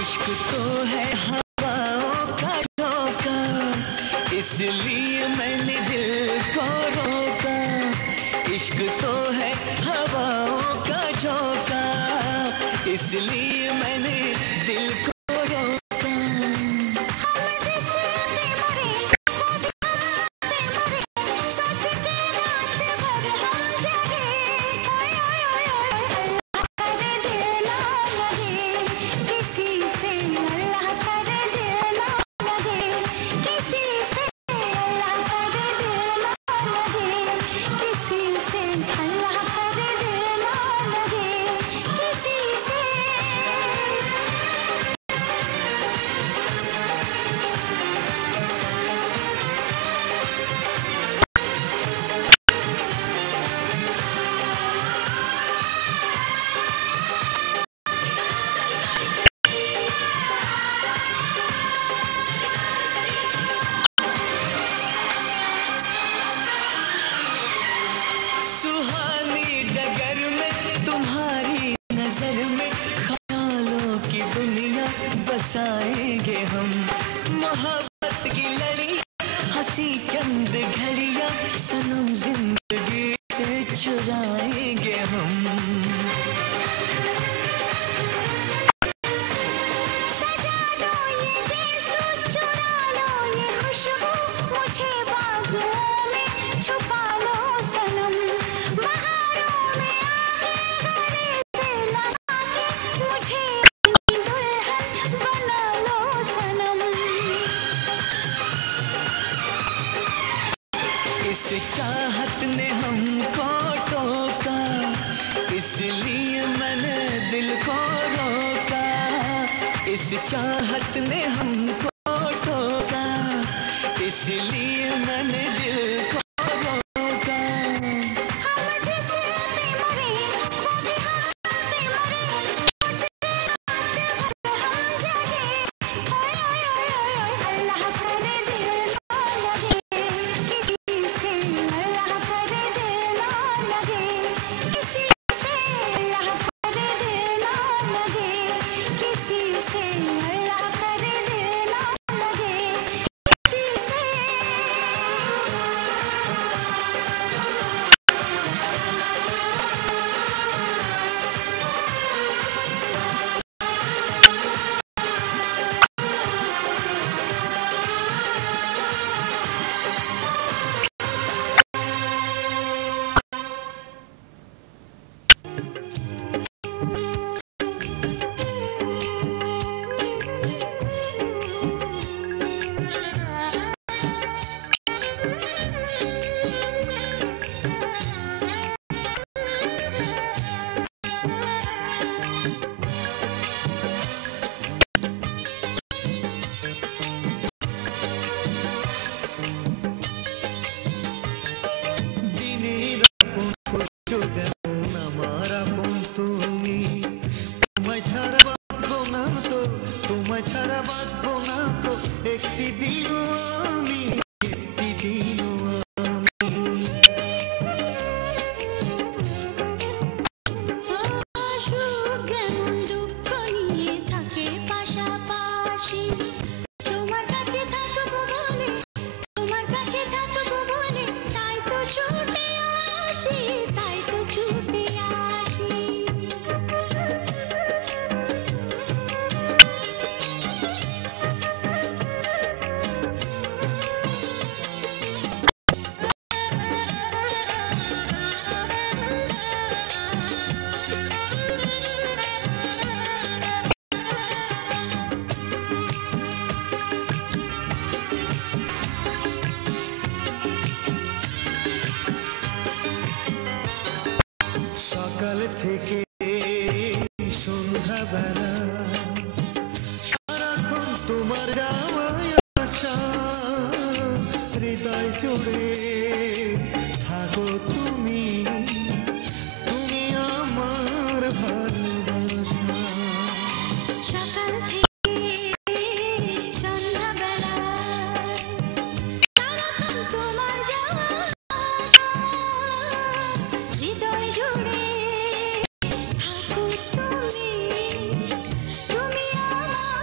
इश्क तो है हवाओं का झोंका, इसलिए मैंने दिल को रोका। इश्क तो है हवाओं का झोंका, इसलिए मैंने दिल को बसाएंगे हम। मोहब्बत की लड़ी हंसी चंद घड़ियां सनम जिंदगी से चुराएंगे हम। सजा दो ये दिल, चुरा लो ये खुशबू, मुझे बाजुओं में छुपा लो सनम। बहारों में आके गले से लगा के मुझे इस चाहत ने हमको टोका, इसलिए मैंने दिल को रोका। इस चाहत ने हमको टोका, इसलिए मैंने दिल को रोका। हम जिसे भी मरे वो भी हम पे मरे, मुझे हम जागे। अल्लाह करे दिल ना लगे किसी से, अल्लाह करे दिल ना लगे किसी से, अल्लाह करे दिल ना लगे किसी से, अल्लाह करे दिल ना लगे किसी से। সকাল থেকে সন্ধ্যাবেলা সারাক্ষণ তোমার যাওয়ায় আশা, হৃদয় জুড়ে থাকো তুমি, তুমি আমার ভালোবাসা। সকাল থেকে সন্ধ্যাবেলা সারাক্ষণ তোমার যাওয়ায় আশা, হৃদয় জুড়ে থাকো তুমি, তুমি আমার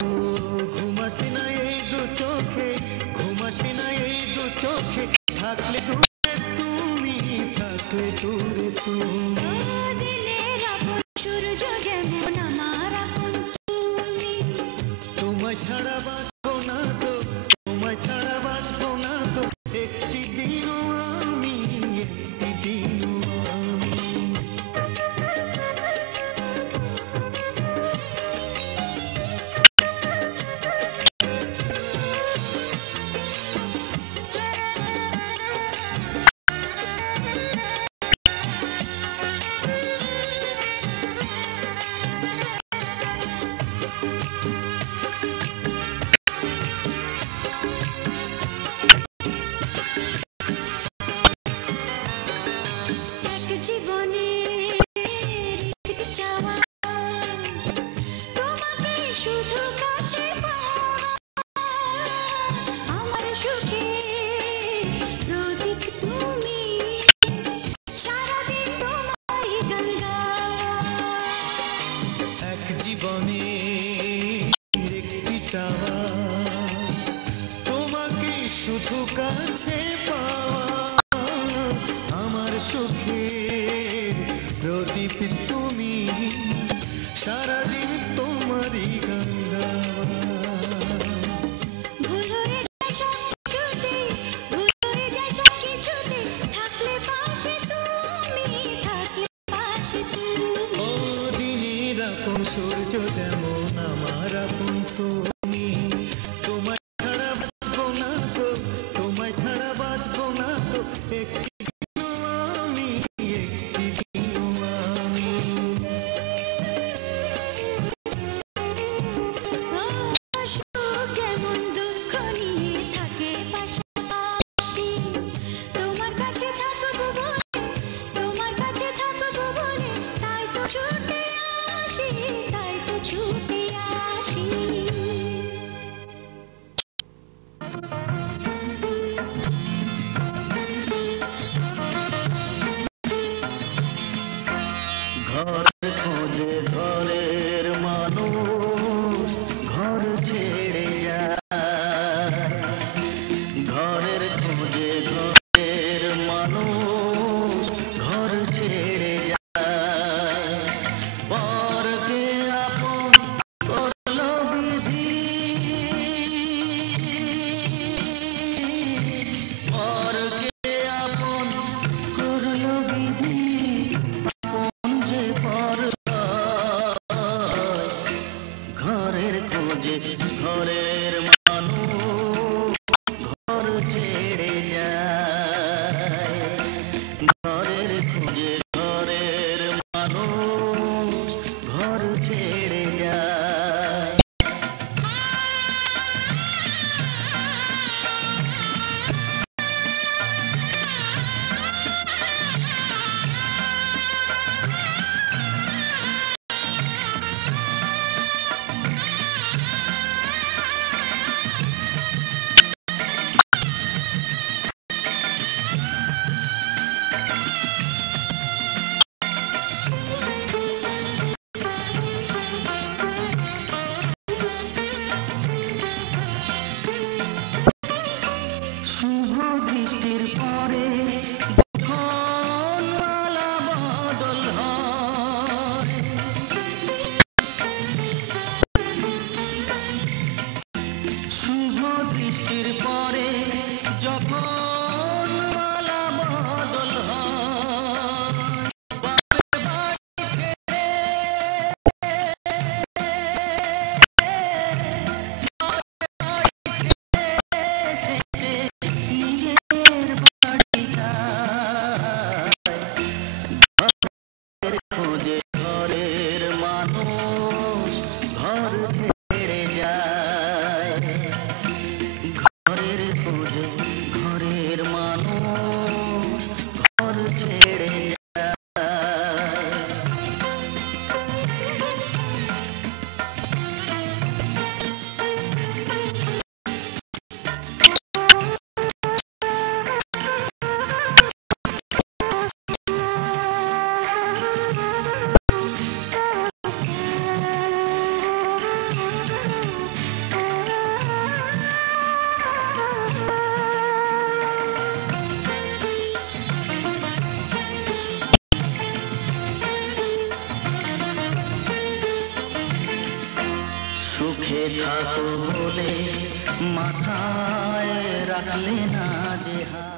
ঘুমাসি না এই দু চোখে, ঘুমাসি না এই দু চোখে, থাকলে দূরে তুমি, থাকলে দূরে তুমি। দিনের আপন সূর্য যেমন আমার আপন তুমি। তোমায় ছাড়া বাঁচবো না তো, তোমায় ছাড়া বাঁচবো না তো, একটি দিনও আমি, একটি দিনও আমি। এক জীবনের এক চাওয়া, তোমাকে শুধু কাছে পাওয়া। আমার সুখে প্রদীপ তুমি, সারাদিন তোমারই গান গাওয়া। এক জীবনে একটি চাওয়া, তোমাকে শুধু কাছে পাওয়া। আমার সুখের প্রদীপ তুমি, সারাদিন তোমারই গান গাওয়া। ভুল হয়ে যায় সবকিছুতে, ভুল হয়ে যায় সবকিছুতে, থাকলে পাশে তুমি, থাকলে পাশে তুমি। ও দিনের আপন সূর্য যেমন আমার আপন তুমি। তোমায় ছাড়া বাঁচবো না তো, তোমায় ছাড়া বাঁচবো না তো, একটি দিনও আমি, একটি দিনও আমি। সুখ যেমন দুঃখ নিয়ে থাকে পাশাপাশি, তোমার কাছে থাকবো বলে, তোমার কাছে থাকবো বলে, তাই তো ছুটে আসি, তাই তো ছুটে আসি। ঘর খোঁজে ঘরের মানুষ, ঘর ছেড়ে যায়। ঘরের খোঁজে ঘরের মানুষ, ঘর ছেড়ে যায়। পরকে আপন করলো বিধি, পরকে আপন করলো বিধি, আপন যে পর বেঁচে থাকো বলে মাথায় রাখলে না যে হাত।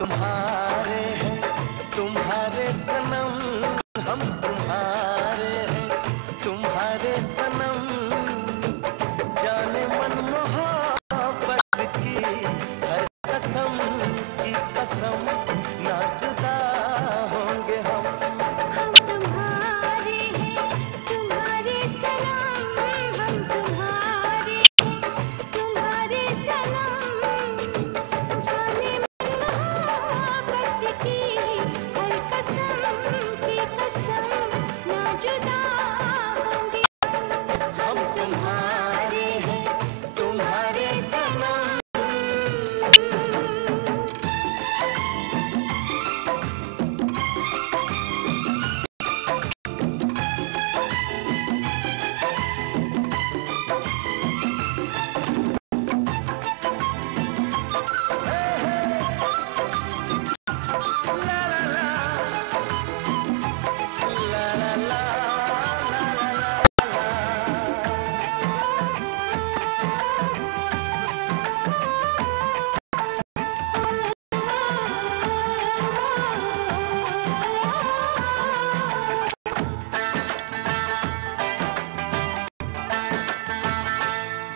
तुम्हारे हैं तुम्हारे सनम, हम तुम्हारे हैं तुम्हारे सनम, जाने मन मोहब्बत की हर कसम की कसम, ना जुदा होंगे हम। हम तुम्हारे हैं तुम्हारे सनम, हम तुम्हारे हैं तुम्हारे सनम, जाने मन मोहब्बत की हर कसम की कसम, ना जुदा होंगे हम तुम्हारे हैं तुम्हारे सनम।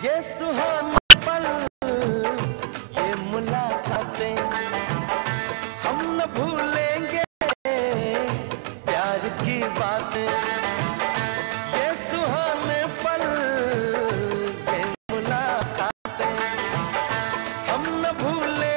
ये सुहाने पल, ये मुलाकातें, हम न भूलेंगे प्यार की बातें। ये सुहाने पल, ये मुलाकातें, हम न भूलेंगे